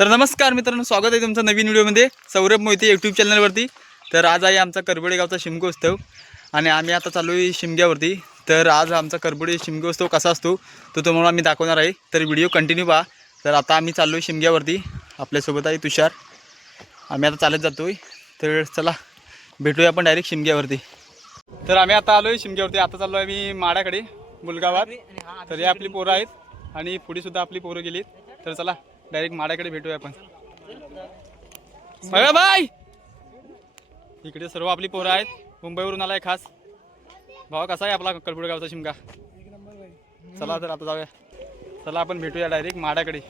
तर नमस्कार मित्रांनो, स्वागत आहे तुमचं नवीन व्हिडिओमध्ये सौरभ मोहिते यूट्यूब चॅनलवरती। तर आज आहे आमचा करबोडे गावचा शिमगोत्सव आणि आम्ही आता चालू आहे शिमग्यावरती। तर आज आमचा करबोडे शिमगोत्सव कसा असतो तो तुम्हाला मी दाखवणार आहे, तर व्हिडिओ कंटिन्यू पहा। तर आता आम्ही चाललो आहे शिमग्यावरती, आपल्यासोबत आहे तुषार। आम्ही आता चालत जातो आहे, तर चला भेटूया आपण डायरेक्ट शिमग्यावरती। तर आम्ही आता आलो आहे शिमग्यावरती, आता चाललो आहे मी माडाकडे मुलगावात। तर हे आपली पोरं आहेत आणि पुढे सुद्धा आपली पोरं गेलीत, तर चला डायरेक्ट माडाकडे भेटूया आपण। बघा बाय, इकडे सर्व आपली पोरं आहेत, मुंबईवरून आलाय खास। भावा कसा आहे आपला करबोडे गावचा शिमगा? चला तर आता जाऊया, चला आपण भेटूया डायरेक्ट माडाकडे।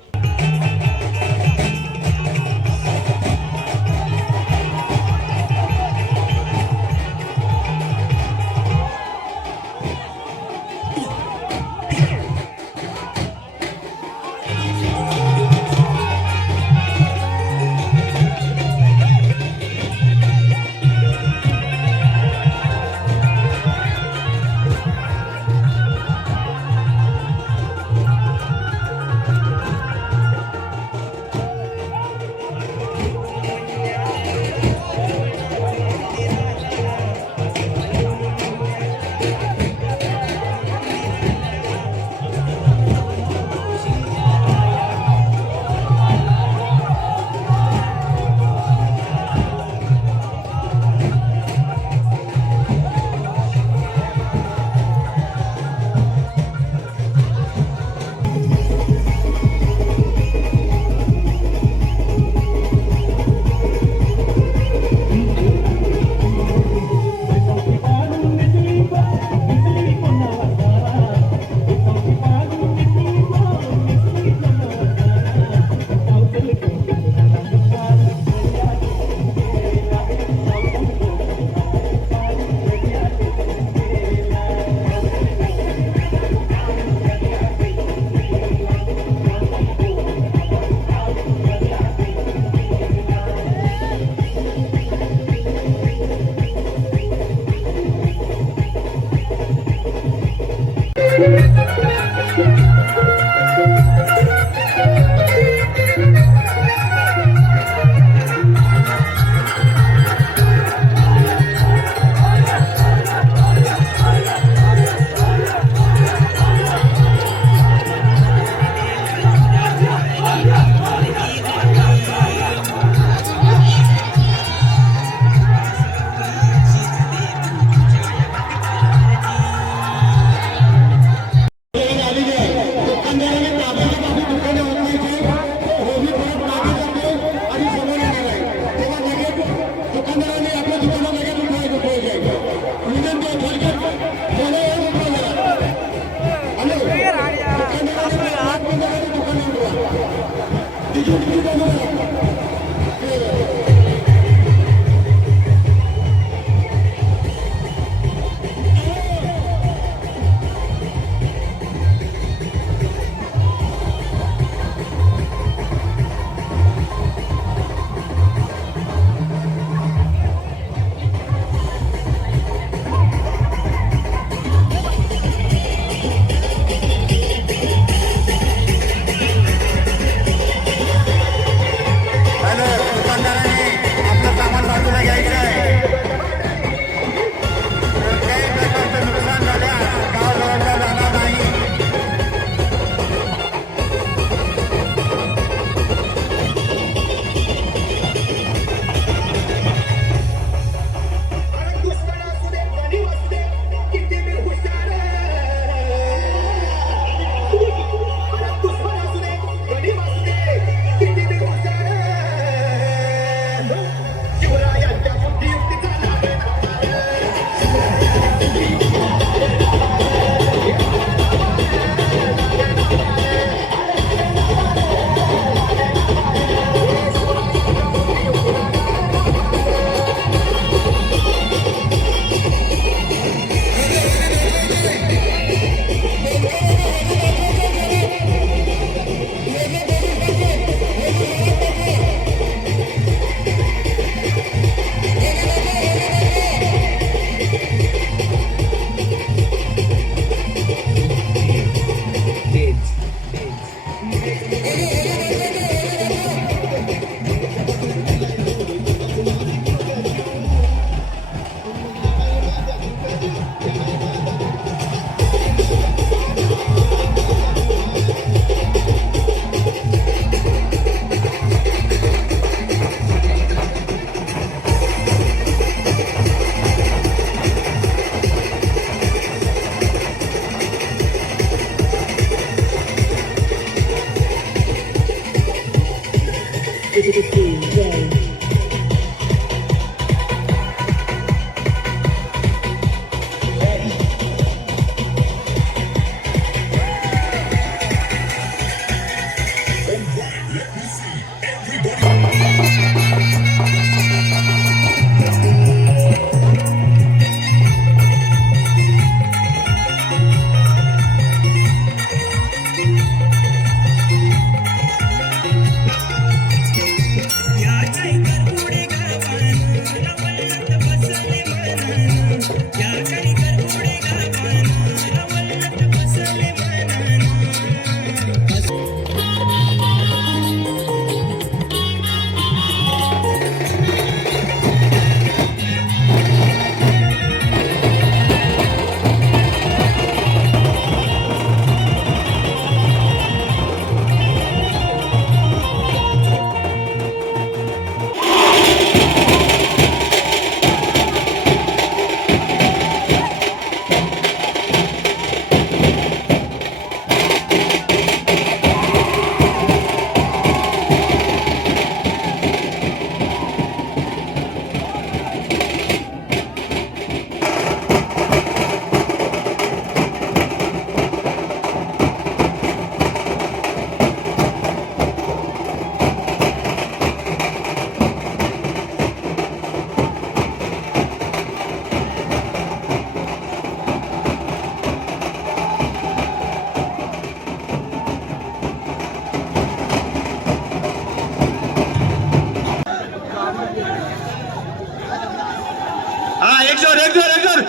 हा एक जोर एक जोर एक जोर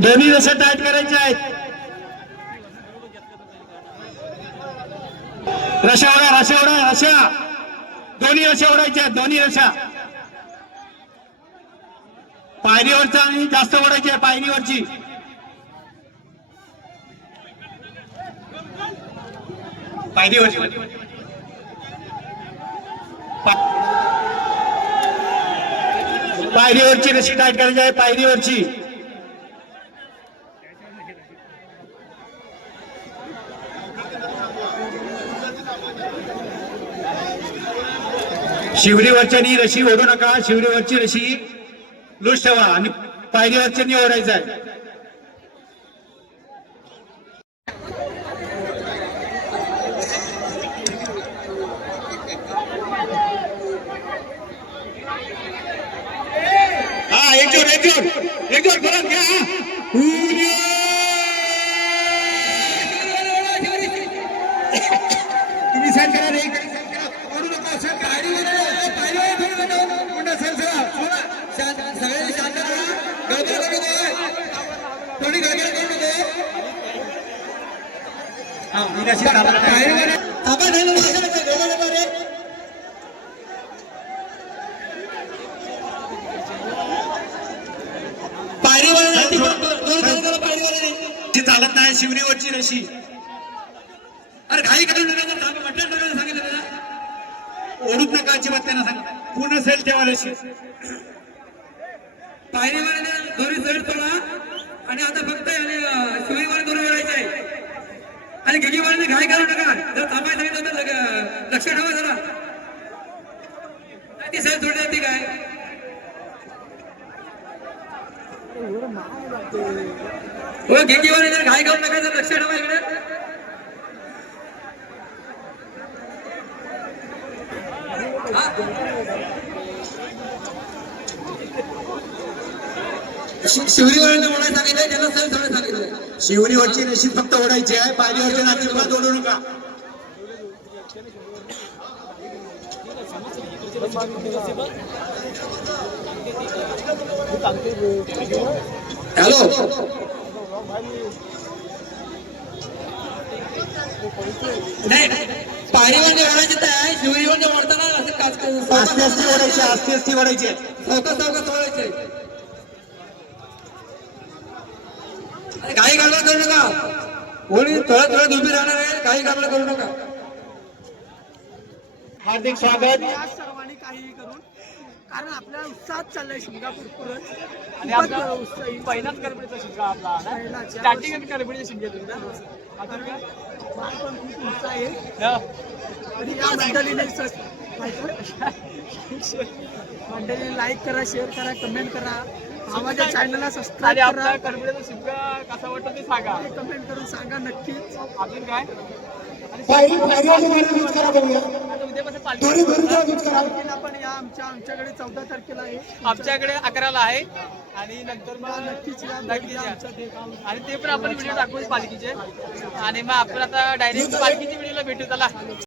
दोन्ही रस्ते टाईट करायचे आहेत. रशा ओढा रशा ओढा रशा दोन्ही रशा ओढायच्या आहेत. दोन्ही रशा पायरीवरचा आणि जास्त ओढायची आहे. पायरीवरची पायरीवरची पायरीवरची रशी टाईट करायची आहे. पायरीवरची शिवरीवरच्यानी रशी ओढू नका. शिवरीवरची रशी लूज ठेवा आणि पायरीवरच्यानी ओढायचं आहे. हा एक जोर एक जोर एक जोर परत घ्या. तुम्ही साईड करा रे. ओढू नका. सर पायरीवर सगळे शांत राहा. गडबड करू नये. कोणी गडबड करू नये. हा मी अशी पायरीवर थांबा नाही गडबड रे. चालत नाही. शिवरीवरची रशी अरे घाई करू नका. म्हटलं सांगितलं ना ओढूच नका अजिबात. त्यांना सांग पूर्ण सेल ठेवा रशी. पायरीवर दोरी जड थोडा आणि आता फक्त शिवरीवर दोरी ओढायची आहे. आणि गिगीवर घाई करू नका. जर थांबायला सांगितलं तर लक्ष ठेवा जरा. ती सेल थोडी जाते काय हो. गिगीवर जर घाई करू नका. जर लक्ष ठेवा इकडे. शिवरीवर ओढायला सांगितलंय. त्याला सेल थोडं सांगितलंय. शिवरीवरची रशी फक्त ओढायची आहे. पायरीवरच्या नाचीबात ओढू नका. हॅलो नाही पायरीवर ओढायचे आहे. शिवरीवर ओढताना असं आस्ते आस्ते ओढायचे. आस्ते आस्ते ओढायचे. सावकाश सावकाश ओढायचे. काही गडबड करू नका. कोणी थोडं उभी राहणार आहे. काही गडबड करू नका. हार्दिक स्वागत. सर्वांनी काहीही करून कारण आपल्या उत्साहात चाललाय सिंगापूर पुरत आणि आपला पहिलाच करबडीचा शिंगा आपला स्टार्टिंग करबडीचा शिंगे तुम्ही ना आता काय पण खूप उत्साह आहे. हा. आणि या मंडळीने लाईक करा, शेअर करा, कमेंट करा. आमच्या चॅनलला आणि सबस्क्राईब आपला करा. करबडीचा शिंगा कसा वाटतो ते सांगा. कमेंट करून सांगा नक्कीच. अजून काय आता उद्यापासून पालखीला पण या आमच्याकडे 14 तारखेला आहे. आमच्याकडे 11ला आहे आणि नंतर मग नक्कीच या. नक्कीच या. आमच्या ते गाव आणि ते पण आपण व्हिडिओ टाकू पालखीचे आणि मग आपण आता डायरेक्ट पालखीच्या व्हिडिओला भेटू त्याला.